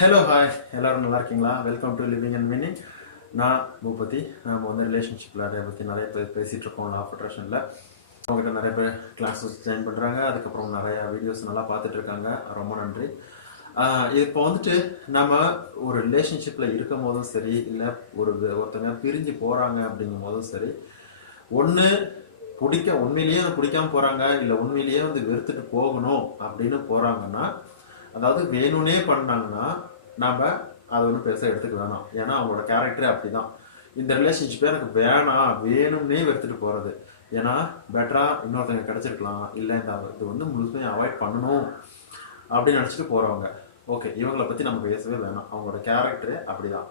Hello hi எல்லாரும் நல்லா இருக்கீங்களா? Welcome to living and meaning. நான் பூபதி. நம்ம ரிலேஷன்ஷிப்பில் அதை பற்றி நிறைய பேர் பேசிகிட்டு இருக்கோம். லா ஆஃப் அட்ராக்ஷனில் அவங்ககிட்ட நிறைய பேர் கிளாஸஸ் ஜாயின் பண்ணுறாங்க. அதுக்கப்புறம் நிறைய வீடியோஸ் நல்லா பார்த்துட்டு இருக்காங்க. ரொம்ப நன்றி. இப்போ நம்ம ஒரு ரிலேஷன்ஷிப்பில் இருக்கும் போதும் சரி, இல்லை ஒருத்தங்க பிரிஞ்சு போகிறாங்க அப்படிங்கும் போதும் சரி, ஒன்று உண்மையிலேயே பிடிக்காம போகிறாங்க, இல்லை உண்மையிலேயே வெறுத்துட்டு போகணும் அப்படின்னு போகிறாங்கன்னா, அதாவது வேணும்னே பண்ணாங்கன்னா நாம அதை ஒன்றும் பெருசாக எடுத்துக்க வேணாம். ஏன்னா அவங்களோட கேரக்டரே அப்படிதான். இந்த ரிலேஷன்ஷிப்பே எனக்கு வேணாம், வேணும்னே எடுத்துட்டு போறது. ஏன்னா பெட்டரா இன்னொருத்தங்க கிடைச்சிருக்கலாம், இல்லை இது முழுமையாக அவாய்ட் பண்ணணும் அப்படின்னு நினச்சிட்டு போறவங்க. ஓகே, இவங்களை பத்தி நம்ம பேசவே வேணாம். அவங்களோட கேரக்டரே அப்படிதான்.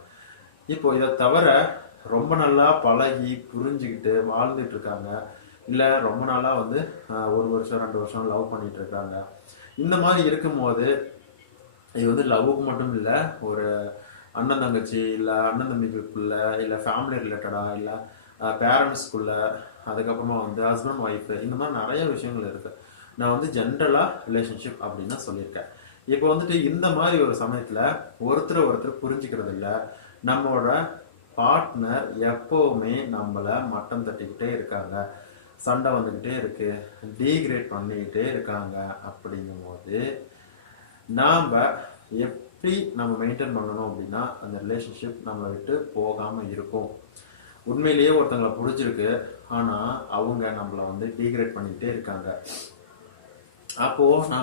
இப்போ இதை தவிர ரொம்ப நல்லா பழகி புரிஞ்சுக்கிட்டு வாழ்ந்துட்டு இருக்காங்க, இல்லை ரொம்ப நாளா 1 வருஷம் 2 வருஷம் லவ் பண்ணிட்டு இருக்காங்க. இந்த மாதிரி இருக்கும்போது இது லவ்வுக்கு மட்டும் இல்லை, ஒரு அண்ணன் தங்கச்சி, இல்லை அண்ணன் தம்பிக்குள்ள, இல்லை ஃபேமிலி ரிலேட்டடா, இல்லை பேரண்ட்ஸ்குள்ள, அதுக்கப்புறமா ஹஸ்பண்ட் ஒய்ஃபு, இந்த மாதிரி நிறைய விஷயங்கள் இருக்கு. நான் ஜென்ரலாக ரிலேஷன்ஷிப் அப்படின்னு சொல்லியிருக்கேன். இப்போ இந்த மாதிரி ஒரு சமயத்தில் ஒருத்தர் புரிஞ்சுக்கிறது இல்லை. நம்மளோட பார்ட்னர் எப்போவுமே நம்மளை மட்டம் தட்டிக்கிட்டே இருக்காங்க, சண்டை வந்துக்கிட்டே இருக்கு, டீக்ரேட் பண்ணிக்கிட்டே இருக்காங்க. அப்படிங்கும் போது நாம் எப்படி நம்ம மெயின்டைன் பண்ணணும் அப்படின்னா, அந்த ரிலேஷன்ஷிப் நம்மளை விட்டு போகாமல் இருக்கும். உண்மையிலேயே ஒருத்தங்களை பிடிச்சிருக்கு, ஆனால் அவங்க நம்மளை டீக்ரேட் பண்ணிக்கிட்டே இருக்காங்க. அப்போது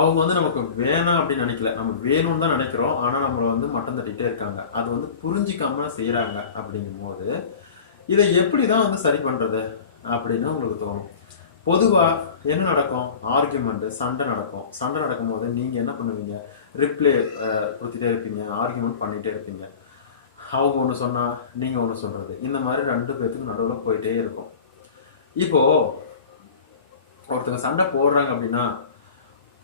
அவங்க நமக்கு வேணாம் அப்படின்னு நினைக்கல, நம்ம வேணும்னு தான் நினைக்கிறோம். ஆனால் நம்மளை மட்டம் தட்டிகிட்டே இருக்காங்க. அது புரிஞ்சிக்காம செய்கிறாங்க. அப்படிங்கும் போது இதை எப்படி தான் சரி பண்ணுறது அப்படின்னு உங்களுக்கு தோணும். பொதுவாக என்ன நடக்கும்? ஆர்கியூமெண்ட், சண்டை நடக்கும். சண்டை நடக்கும் போது நீங்கள் என்ன பண்ணுவீங்க? ரிப்ளே கொடுத்துட்டே இருப்பீங்க, ஆர்கியூமெண்ட் பண்ணிகிட்டே இருப்பீங்க. அவங்க ஒன்று சொன்னால் நீங்கள் ஒன்று சொல்கிறது, இந்த மாதிரி 2 பேர்த்துக்கு நடுவில் போயிட்டே இருக்கும். இப்போது ஒருத்தங்க சண்டை போடுறாங்க அப்படின்னா,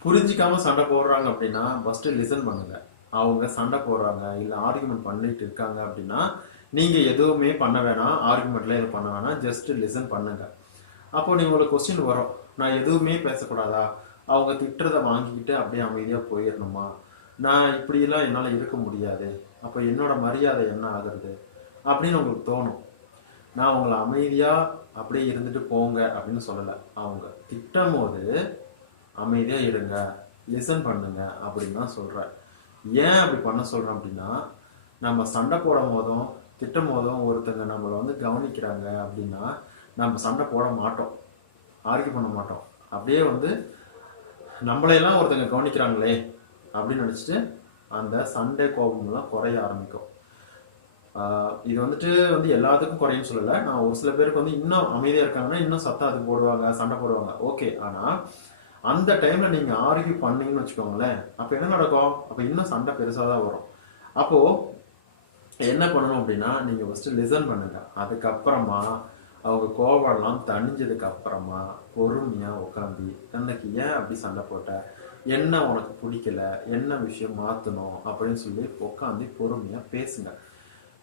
புரிஞ்சிக்காம சண்டை போடுறாங்க அப்படின்னா ஃபஸ்ட்டு லிசன் பண்ணுங்க. அவங்க சண்டை போடுறாங்க இல்லை ஆர்கியூமெண்ட் பண்ணிட்டு இருக்காங்க அப்படின்னா நீங்கள் எதுவுமே பண்ண வேணாம், ஆர்கியூமெண்ட்ல எதுவும் பண்ண வேணாம், ஜஸ்ட் லிசன் பண்ணுங்க. அப்போ உங்களுக்கு கொஸ்டின் வரும், நான் எதுவுமே பேசக்கூடாதா? அவங்க திட்டுறதை வாங்கிக்கிட்டு அப்படியே அமைதியாக போயிடணுமா? நான் இப்படிலாம் என்னால் இருக்க முடியாது, அப்போ என்னோட மரியாதை என்ன ஆகுறது அப்படின்னு உங்களுக்கு தோணும். நான் அவங்கள அமைதியாக அப்படியே இருந்துட்டு போங்க அப்படின்னு சொல்லலை. அவங்க திட்டும் போது அமைதியாக இருங்க, லிசன் பண்ணுங்க அப்படின்னு தான் சொல்கிறேன். ஏன் அப்படி பண்ண சொல்கிறேன் அப்படின்னா, நம்ம சண்டை போடும் போதும் திட்டும் போதும் ஒருத்தங்க நம்மளை கவனிக்கிறாங்க அப்படின்னா நம்ம சண்டை போட மாட்டோம், ஆர்கியூ பண்ண மாட்டோம். அப்படியே நம்மளையெல்லாம் ஒருத்தங்க கவனிக்கிறாங்களே அப்படின்னு நினச்சிட்டு அந்த சண்டை கோபம்லாம் குறைய ஆரம்பிக்கும். இது எல்லாத்துக்கும் குறையும் சொல்லலை. நான் ஒரு சில பேருக்கு இன்னும் அமைதியாக இருக்காங்கன்னா இன்னும் சத்தம் அதுக்கு போடுவாங்க, சண்டை போடுவாங்க, ஓகே. ஆனால் அந்த டைமில் நீங்கள் ஆர்கியூ பண்ணீங்கன்னு வச்சுக்கோங்களேன், அப்போ என்ன நடக்கும்? அப்போ இன்னும் சண்டை பெருசாக தான் வரும். அப்போது என்ன பண்ணணும் அப்படின்னா, நீங்கள் ஃபஸ்ட்டு லிசன் பண்ணுங்க. அதுக்கப்புறமா அவங்க கோவம்லாம் தணிஞ்சதுக்கு அப்புறமா பொறுமையாக உட்காந்து, எனக்கு ஏன் அப்படி சண்டை போட்ட, என்ன உனக்கு பிடிக்கல, என்ன விஷயம் மாற்றணும் அப்படின்னு சொல்லி உட்காந்து பொறுமையாக பேசுங்க.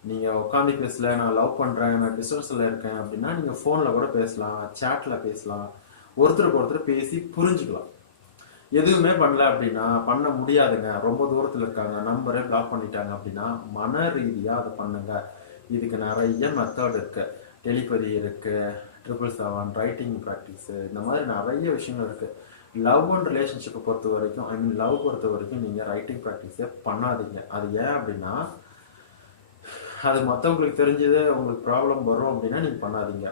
நீங்கள் உட்காந்து பேசல, நான் லவ் பண்ணுறேன், நான் டிஸ்டன்ஸில் இருக்கேன் அப்படின்னா நீங்கள் ஃபோனில் கூட பேசலாம், சேட்டில் பேசலாம், ஒருத்தருக்கு ஒருத்தர் பேசி புரிஞ்சுக்கலாம். எதுவுமே பண்ணல அப்படின்னா, பண்ண முடியாதுங்க, ரொம்ப தூரத்தில் இருக்காங்க, நம்பரே பிளாக் பண்ணிட்டாங்க அப்படின்னா மன ரீதியாக அதை பண்ணுங்க. இதுக்கு நிறைய மெத்தட் இருக்கு. டெலிபதி இருக்கு, 777 ரைட்டிங் ப்ராக்டிஸு, இந்த மாதிரி நிறைய விஷயங்கள் இருக்கு. லவ் அண்ட் ரிலேஷன்ஷிப்பை பொறுத்த வரைக்கும், லவ் பொறுத்த வரைக்கும் நீங்கள் ரைட்டிங் ப்ராக்டிஸே பண்ணாதீங்க. அது ஏன் அப்படின்னா, அது மற்றவங்களுக்கு தெரிஞ்சது உங்களுக்கு ப்ராப்ளம் வரும் அப்படின்னா நீங்கள் பண்ணாதீங்க,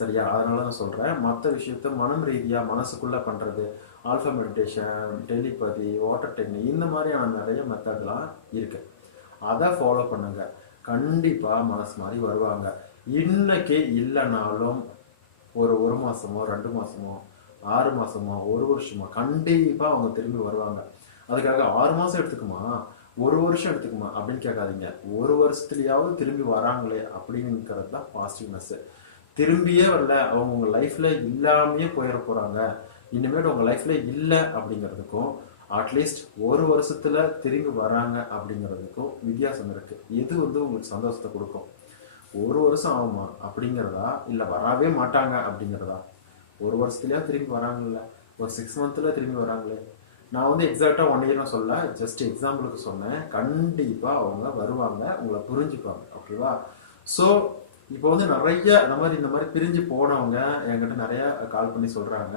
சரியா? அதனால தான் சொல்கிறேன். மற்ற விஷயத்த மனம் ரீதியாக மனசுக்குள்ளே பண்ணுறது, alpha meditation, telepathy, water technique, இந்த மாதிரியான நிறைய மெத்தட்லாம் இருக்கு. அதை ஃபாலோ பண்ணுங்க, கண்டிப்பாக மனசு மாதிரி வருவாங்க. இன்னைக்கு இல்லைனாலும் ஒரு மாசமோ 2 மாசமோ 6 மாசமோ 1 வருஷமோ கண்டிப்பாக அவங்க திரும்பி வருவாங்க. அதுக்காக 6 மாதம் எடுத்துக்குமா, 1 வருஷம் எடுத்துக்குமா அப்படின்னு கேட்காதீங்க. 1 வருஷத்துலயாவது திரும்பி வராங்களே அப்படிங்கிறது தான் பாசிட்டிவ்னஸ். திரும்பியே வரல, அவங்க உங்கள் லைஃப்ல இல்லாமையே போயிட போறாங்க, இனிமேல் உங்கள் லைஃப்ல இல்லை அப்படிங்கிறதுக்கும் அட்லீஸ்ட் 1 வருஷத்துல திரும்பி வராங்க அப்படிங்கிறதுக்கும் வித்தியாசம் இருக்கு. எது உங்களுக்கு சந்தோஷத்தை கொடுக்கும்? 1 வருஷம் ஆகுமா அப்படிங்கிறதா, இல்லை வரவே மாட்டாங்க அப்படிங்கிறதா? 1 வருஷத்துலயா திரும்பி வராங்கல்ல, ஒரு 6 மந்த்ல திரும்பி வராங்களே, நான் வந்து எக்ஸாக்டா 1 இயர் சொல்ல, ஜஸ்ட் எக்ஸாம்பிளுக்கு சொன்னேன். கண்டிப்பா அவங்க வருவாங்க, உங்களை புரிஞ்சுக்குவாங்க. ஓகேவா? ஸோ இப்போ வந்து நிறைய இந்த மாதிரி பிரிஞ்சு போனவங்க என்கிட்ட நிறைய கால் பண்ணி சொல்றாங்க,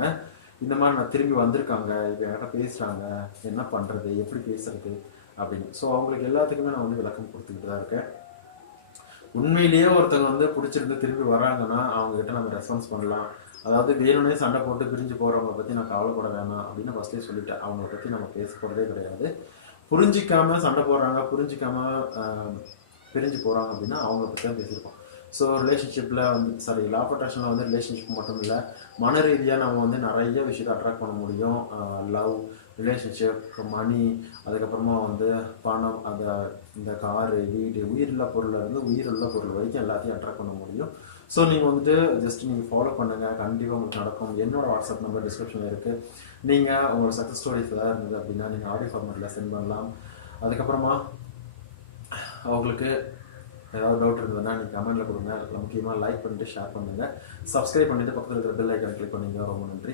இந்த மாதிரி நான் திரும்பி வந்திருக்காங்க, இப்போ என்கிட்ட பேசுறாங்க, என்ன பண்றது, எப்படி பேசுறது அப்படின்னு. ஸோ அவங்களுக்கு எல்லாத்துக்குமே நான் வந்து விளக்கம் கொடுத்துக்கிட்டு தான் இருக்கேன். உண்மையிலேயே ஒருத்தவங்க வந்து பிடிச்சிருந்து திரும்பி வராங்கன்னா அவங்க கிட்ட நம்ம ரெஸ்பான்ஸ் பண்ணலாம். அதாவது வேணும்னே சண்டை போட்டு பிரிஞ்சு போறவங்க பத்தி நான் கவலைப்பட வேணாம் அப்படின்னு ஃபர்ஸ்டே சொல்லிட்டேன். அவங்கள பத்தி நம்ம பேச போறதே கிடையாது. புரிஞ்சிக்காம சண்டை போடுறாங்க, புரிஞ்சிக்காம பிரிஞ்சு போறாங்க அப்படின்னா அவங்கள பத்தி தான் பேசியிருக்கோம். ஸோ ரிலேஷன்ஷிப்ல வந்து சாரி லா ஆஃப் அட்ராக்ஷன்ல வந்து ரிலேஷன்ஷிப் மட்டும் இல்லை, மன ரீதியாக நம்ம வந்து நிறைய விஷயத்தை அட்ராக்ட் பண்ண முடியும். லவ், ரிலேஷன்ஷிப், மணி, அதுக்கப்புறமா வந்து பணம், அதை இந்த காரு, வீடு, உயிருள்ள பொருள்ல இருந்து உயிருள்ள பொருள் வரைக்கும் எல்லாத்தையும் அட்ராக்ட் பண்ண முடியும். ஸோ நீங்கள் வந்துட்டு ஜஸ்ட் நீங்கள் ஃபாலோ பண்ணுங்கள், கண்டிப்பாக உங்களுக்கு நடக்கும். என்னோட வாட்ஸ்அப் நம்பர் டிஸ்கிரிப்ஷனில் இருக்குது. நீங்கள் உங்களோட சக்ஸஸ் ஸ்டோரிஸ் ஏதாவது இருந்தது அப்படின்னா நீங்கள் ஆடியோ ஃபார்மேட்டில் சென்ட் பண்ணலாம். அதுக்கப்புறமா அவங்களுக்கு ஏதாவது டவுட் இருந்ததுன்னா நீங்கள் கமெண்ட்டில் கொடுங்க. முக்கியமாக லைக் பண்ணிட்டு ஷேர் பண்ணுங்கள், சப்ஸ்கிரைப் பண்ணிவிட்டு பக்கத்தில் இருக்கிற பெல் ஐக்கான் கிளிக் பண்ணுங்க. ரொம்ப நன்றி.